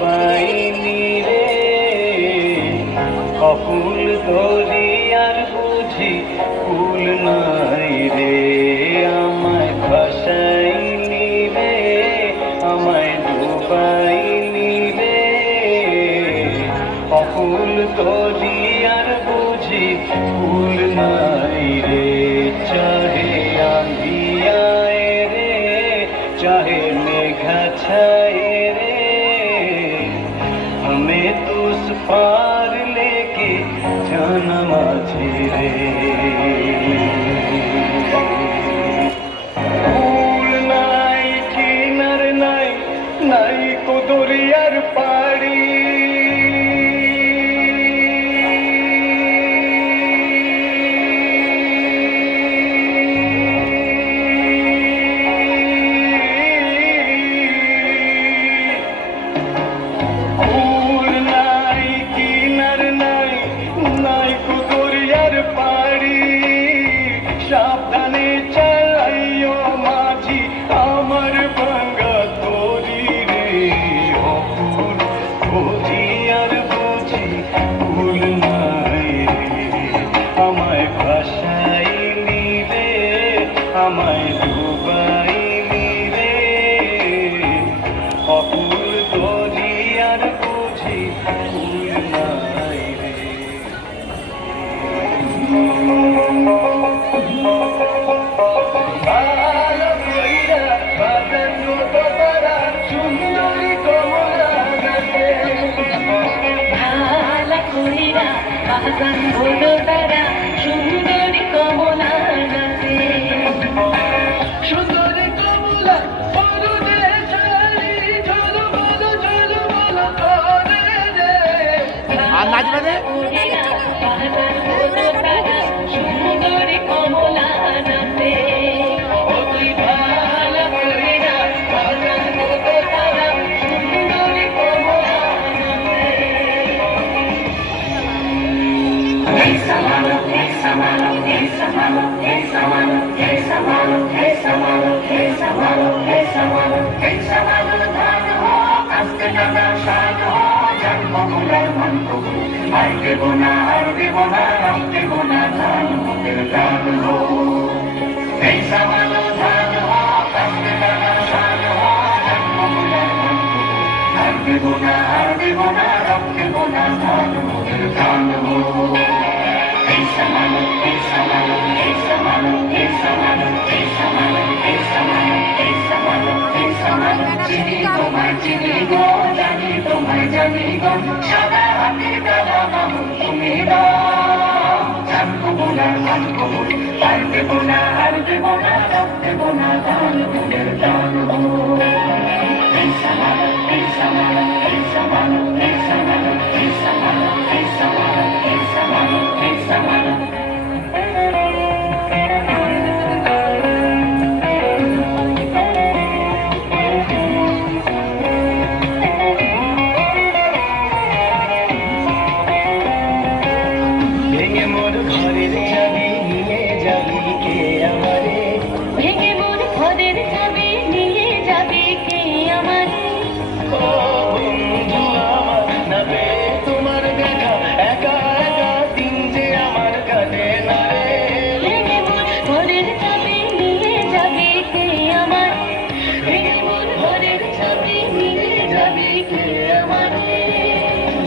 ডুবাইনি রে, অকুল দরিয়ার বুঝি কুল নাই রে, আমায় ভাসাইনি রে, আমায় ডুবাইনি রে, অকুল দরিয়ার বুঝি কুল নাই রে। চাহে আঁধিয়ায় রে, चाहे मेघा छाए रे, हमें तो उस पार लेके जाना माझे रे। कूल नाई किनार नाई, नाई को दरियार पाड़ी, সাবধানে চালাইও মাঝি আমার ভাঙ্গা তরি রে, অকুল দরিয়ার বুঝি কুল নাই রে, আমায় ভাসাইনি রে, আমায় ডুবাইনি রে, অকুল দরিয়ার বুঝি কুল নাই রে। সুন্দরী কমলা নাচে, সুন্দরী কমলা বড়দে ছাড়ি, ঝলো বলো করে রে। আর নাচবে রে সুন্দরী কমলা নাচে, তুই ভালো করে না বাজান বলো তারা, সুন্দরী কমলা নাচে। Hey Samalo, hey Samalo, hey Samalo, hey Samalo, hey Samalo, hey Samalo, hey Samalo, hey Samalo, hey Samalo, ধান ho, আস্তে কাটা শান ho, জন্ম মুলার মন কবু, আর দেব না, আর দেব না, আর দেব না, ধান মোদের ধান ho। Hey Samalo, ধান ho, আস্তে কাটা শান ho, জন্ম মুলার মন কবু, আর দেব না, আর দেব না, আর দেব না, ধান মোদের ধান ho। Hey Samalo, hey Samalo, hey Samalo, hey Samalo, hey Samalo, hey Samalo, hey Samalo, hey Samalo, চিনি তোমায় চিনি গো, জানি তোমায় জানি গো, সাদা হাতির বেলা বাবু তুমি দাও, জান কবুলার মান কবুল, আর দেব না, আর দেব না, রব দেব না, দান বুলের দান গো। Hey Samalo, hey Samalo, hey Samalo, hey Samalo, hey Samalo, hey Samalo, hey Samalo, hey Samalo। ভেঙে মোর ঘরের চাবি নিয়ে যাবি কে আমারে, ভেঙে মোর ঘরের চাবি নিয়ে যাবে কে আমারে, ও বন্ধু আমার না পেয়ে তোমার দেখা, একা একা দিন যে আমার কাটে না রে। ভেঙে মোর ঘরের চাবি নিয়ে যাবে কে আমারে, ভেঙে মোর ঘরের চাবি নিয়ে যাবে কে আমারে।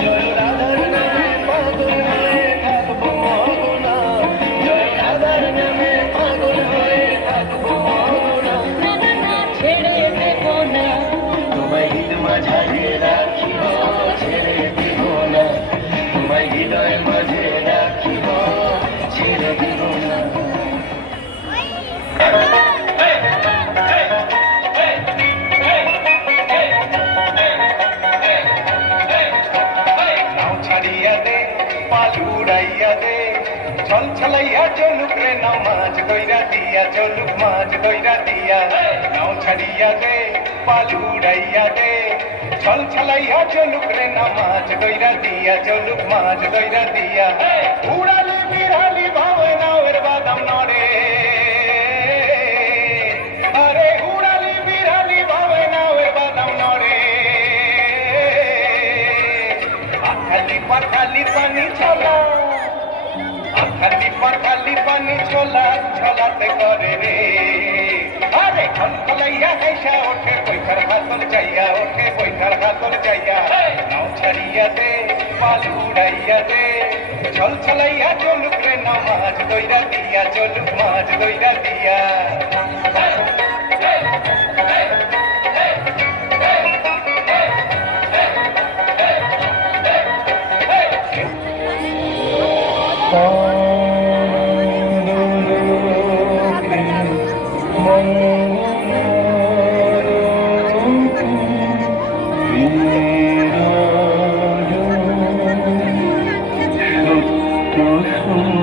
জয় রাধার নামে পাগল হয়ে থাকবো মগনা, জয় রাধার নামে পাগল হয়ে থাকবো মগনা, না না ছেড়ে দেব না, তোমায় হৃদ মাঝারে রাখিব, ছেড়ে দিব না, তোমায় হৃদয় মাঝে রাখিব, ছেড়ে দিব না। নাও ছাড়িয়া দে, পাল উড়াইয়া দে, ছল ছলাইয়া চলুক রে, নাও মাছ দইরা দিয়া, চলুক মাছ দইরা দিয়া। নাও ছাড়িয়া দে, পাল উড়াইয়া দে, ছল ছলাইয়া চলুক রে, নাও মাছ দইরা দিয়া, চলুক মাছ দইরা দিয়া। উড়ালি বিড়ালি ভাবে নাওয়ের বাদাম নড়ে, আরে উড়ালি বিড়ালি ভাবে নাওয়ের বাদাম নড়ে, তোমার খালি পানি ছোলা ছলাতে করে রে আরে খলখলাইয়া হাইসা ওঠে বৈঠার হাতল চাইয়া ওঠে বৈঠার হাতল চাইয়া নাও ছাড়িয়া দে পাল উড়াইয়া দে ছলছলাইয়া চলুক রে না মাছ দইরা দিয়া চলুক মাছ দইরা দিয়া সত্য